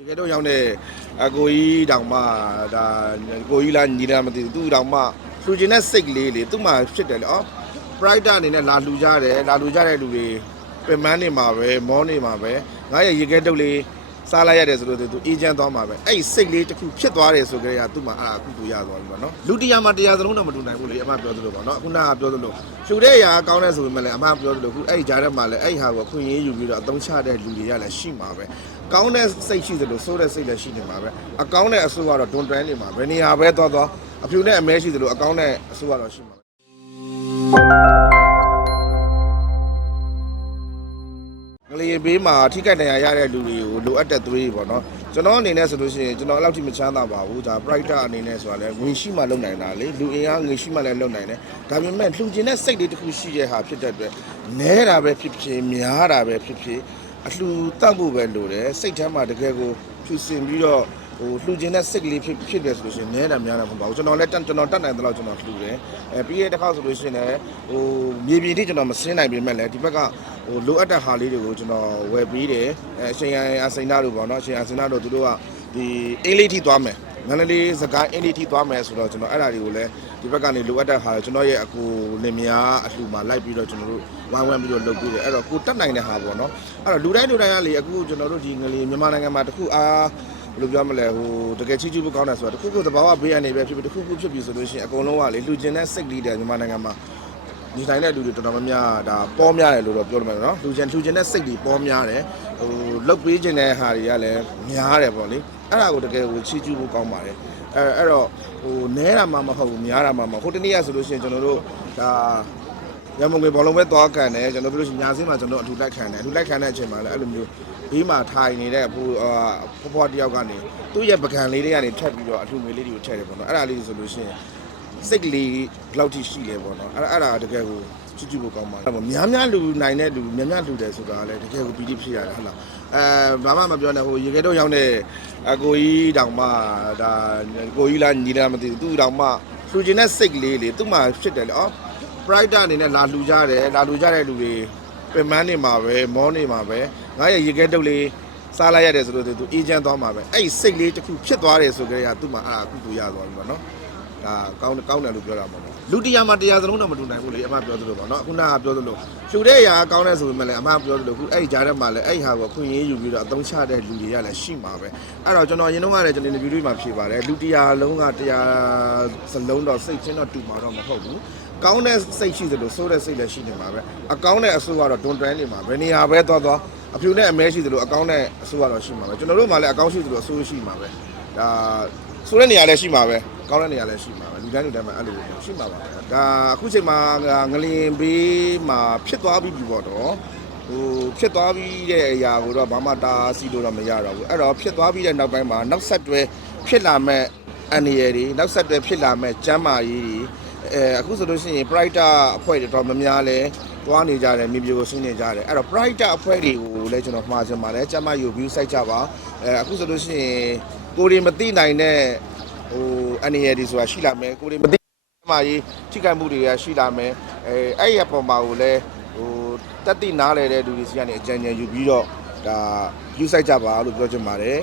ရေကဲတော့ရောက်တဲ့အကိုကြီးတောင်မှဒါကိုကြီးလားညီလားမသိဘူးသူ့တောင်မှလှူခြင်းတဲ့စိတ်ကလေးလေသူ့မှာဖြစ်တယ်လေအော် brighter အနေနဲ့လာလှူကြတယ်လာလှူကြတဲ့လူတွေပင်မနေမှာပဲမောနေမှာပဲငါရဲ့ရေကဲတုတ်လေး စားလိုက်ရတယ်ဆိုတော့သူအေဂျင့်သွားမှာပဲအဲ့ဒီစိတ်လေးတစ်ခုဖြစ်သွားတယ်ဆိုကြရသူ့မှာအဲ့ဒါအခုတူရသွားပြီပေါ့နော်လူတရားမှာတရားစလုံးတော့မတူနိုင်ဘူးလေအမပြောသလိုပေါ့နော်အခုနကပြောသလိုလှူတဲ့အရာကောင်းတဲ့ဆိုပေမဲ့လည်းအမပြောသလိုအခုအဲ့ဒီကြားထဲမှာလည်းအဲ့ဒီဟာကိုအခွင့်အရေးယူပြီးတော့အသုံးချတဲ့လူတွေကလည်းရှိမှာပဲကောင်းတဲ့စိတ်ရှိသလိုဆိုးတဲ့စိတ်လည်းရှိနေမှာပဲအကောင်းတဲ့အဆိုးကတော့တွန်တွန်းနေမှာဘယ်နေရာပဲသွားသွားအဖြူနဲ့အမဲရှိသလိုအကောင်းတဲ့အဆိုးကတော့ရှိမှာပဲ ငလျင်ဘေးမှာထိခိုက်ဒဏ်ရာရတဲ့လူတွေကိုလိုအပ်တဲ့သွေးတွေပေါ့နော်ကျွန်တော်အနေနဲ့ဆိုလို့ရှိရင်ကျွန်တော်အဲ့လောက်ထိမချမ်းသာပါဘူးဒါ brighter အနေနဲ့ဆိုတာလဲငွေရှိမှလုံနိုင်တာလေလူအင်အားငွေရှိမှလည်းလုံနိုင်တယ်ဒါပေမဲ့လှူခြင်းတဲ့စိတ်လေးတစ်ခုရှိတဲ့ဟာဖြစ်တဲ့အတွက်နဲတာပဲဖြစ်ဖြစ်များတာပဲဖြစ်ဖြစ်အလှူတတ်ဖို့ပဲလိုတယ်စိတ်ထဲမှာတကယ်ကိုဖြူစင်ပြီးတော့ ဟိုလှူခြင်းတဲ့စိတ်ကလေးဖြစ်ဖြစ်တယ်ဆိုလို့ရှိရင်နဲတာများတာမဟုတ်ပါဘူးကျွန်တော်လည်းတန်ကျွန်တော်တတ်နိုင်တဲ့လောက်ကျွန်တော်လှူတယ်အဲပြီးရတဲ့ခါဆိုလို့ရှိရင်လည်းဟိုမြေပြင်ထိကျွန်တော်မစင်းနိုင်ပေမဲ့လည်းဒီဘက်ကဟိုလိုအပ်တဲ့ဟာလေးတွေကိုကျွန်တော်ဝယ်ပြီးတယ်အဲအချိန်အစိန်သားတို့ပေါ့နော်အချိန်အစိန်သားတို့သူတို့ကဒီအင်းလေးထိသွားမယ်ငန်းလေးစကိုင်းအင်းလေးထိသွားမယ်ဆိုတော့ကျွန်တော်အဲ့ဒါတွေကိုလည်းဒီဘက်ကနေလိုအပ်တဲ့ဟာကျွန်တော်ရဲ့အကူလင်မယားအလှူမှာလိုက်ပြီးတော့ကျွန်တော်တို့ဝိုင်းဝန်းပြီးတော့လုပ်ပြီးတယ်အဲ့တော့ကိုတက်နိုင်တဲ့ဟာပေါ့နော်အဲ့တော့လူတိုင်းလူတိုင်းကလေအခုကျွန်တော်တို့ဒီငလီမြန်မာနိုင်ငံမှာတခုအား ဘယ်လိုပြောမလဲဟိုတကယ်ချီးကျူးဖို့ကောင်းတယ်ဆိုတာတခုခုသဘာဝဘေးအနေပဲဖြစ်ဖြစ်တခုခုဖြစ်ပြီဆိုလို့ရှိရင်အကုန်လုံးကလေလူကျင်တဲ့စိတ်ကလေးတဲ့မြန်မာနိုင်ငံမှာဒီတိုင်းတဲ့လူတွေတော်တော်များများဒါပေါ်များတယ်လို့တော့ပြောလို့မယ်နော်လူကျင်လူကျင်တဲ့စိတ်တွေပေါ်များတယ်ဟိုလုတ်ပေးခြင်းတဲ့ဟာတွေကလည်းများတယ်ပေါ့လေအဲ့ဒါကိုတကယ်ကိုချီးကျူးဖို့ကောင်းပါတယ်အဲအဲ့တော့ဟိုနဲတာမှမဟုတ်ဘူးများတာမှမဟုတ်ဟိုတနေ့ကဆိုလို့ရှိရင်ကျွန်တော်တို့ဒါ ရမုံငွေဘောလုံးပဲသွားခံတယ်ကျွန်တော်တို့ရှိညာစင်းမှာကျွန်တော်အထူလိုက်ခံတယ်အထူလိုက်ခံတဲ့အချိန်မှာလည်းအဲ့လိုမျိုးဘေးမှာထိုင်နေတဲ့ဟိုအာဖွားဖွားတယောက်ကနေသူ့ရဲ့ပကံလေးတွေကနေထပ်ပြီးတော့အထူငွေလေးတွေကိုထည့်တယ်ပေါ့နော်အဲ့ဒါလေးဆိုလို့ရှိရင်စိတ်ကလေးဘယ်လောက်ထိရှိလဲပေါ့နော်အဲ့ဒါအဲ့ဒါတကယ်ကိုချစ်ချစ်ဖို့ကောင်းပါတယ်များများလူနိုင်တဲ့လူများများလူတယ်ဆိုတာလည်းတကယ်ကိုပီတိဖြစ်ရတယ်ဟုတ်လားအဲဘာမှမပြောနဲ့ဟိုရေခဲတော့ရောက်တဲ့အကိုကြီးတောင်မှဒါကိုကြီးလားညီလားမသိဘူးသူ့တောင်မှလှူခြင်းတဲ့စိတ်ကလေးလေသူ့မှာဖြစ်တယ်လေအော် brighter အနေနဲ့လာလှူကြတယ်လာလှူကြတဲ့လူတွေပင်မနေမှာပဲမောနေမှာပဲငါရဲ့ရေခဲတုပ်လေးစားလိုက်ရတယ်ဆိုတော့သူအေဂျင့်သွားမှာပဲအဲ့ဒီစိတ်လေးတစ်ခုဖြစ်သွားတယ်ဆိုကြရသူ့မှာအဲ့ဒါအခုတူရသွားပြီပေါ့နော်ဒါကောင်းကောင်းတယ်လို့ပြောတာပေါ့နော်လူတရားမှာတရားစလုံးတော့မတူနိုင်ဘူးလေအမပြောသလိုပေါ့နော်အခုနကပြောသလိုလှူတဲ့အရာကောင်းတယ်ဆိုပေမဲ့လည်းအမပြောသလိုခုအဲ့ဒီကြားထဲမှာလည်းအဲ့ဒီဟာကိုအခွင့်အရေးယူပြီးတော့အသုံးချတဲ့လူတွေကလည်းရှိမှာပဲအဲ့တော့ကျွန်တော်ရင်တော့ကလည်းကျွန်တော် interview တွေမှာဖြေပါတယ်လူတရားလုံးကတရားစလုံးတော့စိတ်ချင်းတော့တူမှာတော့မဟုတ်ဘူး ကောင်းတဲ့စိတ်ရှိသလိုဆိုးတဲ့စိတ်လည်းရှိနေမှာပဲအကောင်းတဲ့အဆိုးကတော့တွန်တွန်းနေမှာဘယ်နေရာပဲသွားသွားအဖြူနဲ့အမဲရှိသလိုအကောင်းတဲ့အဆိုးကတော့ရှိမှာပဲကျွန်တော်တို့မှလည်းအကောင်းရှိသလိုအဆိုးရှိမှာပဲဒါဆိုးတဲ့နေရာလည်းရှိမှာပဲကောင်းတဲ့နေရာလည်းရှိမှာပဲလူတိုင်းလူတိုင်းမှာအဲ့လိုရှိမှာပါဒါအခုချိန်မှာငလျင်ဘေးမှာဖြစ်သွားပြီးပြီပေါ့တော့ဟိုဖြစ်သွားပြီးတဲ့အရာကိုတော့ဘာမှတားဆီးလို့တော့မရတော့ဘူးအဲ့တော့ဖြစ်သွားပြီးတဲ့နောက်ပိုင်းမှာနောက်ဆက်တွဲဖြစ်လာမဲ့အန္တရာယ်တွေနောက်ဆက်တွဲဖြစ်လာမဲ့ကျန်းမာရေးတွေ အဲအခုဆိုလို့ရှိရင် brighter အဖွဲ့တွေတော့မများလဲသွားနေကြတယ်မြေပြိုကိုဆင်းနေကြတယ်အဲ့တော့ brighter အဖွဲ့တွေကိုလည်းကျွန်တော်မှားချင်ပါတယ်ကျမယူ view စိုက်ကြပါအဲအခုဆိုလို့ရှိရင်ကိုရီမသိနိုင်တဲ့ဟိုအနေရည်တွေဆိုတာရှိလာမယ်ကိုရီမသိကျမကြီးထိခိုက်မှုတွေကရှိလာမယ်အဲအဲ့ရပုံမှာကိုလည်းဟိုတက်တိနားလဲတဲ့လူတွေစီကနေအကြံဉာဏ်ယူပြီးတော့ဒါ view စိုက်ကြပါလို့ပြောချင်ပါတယ်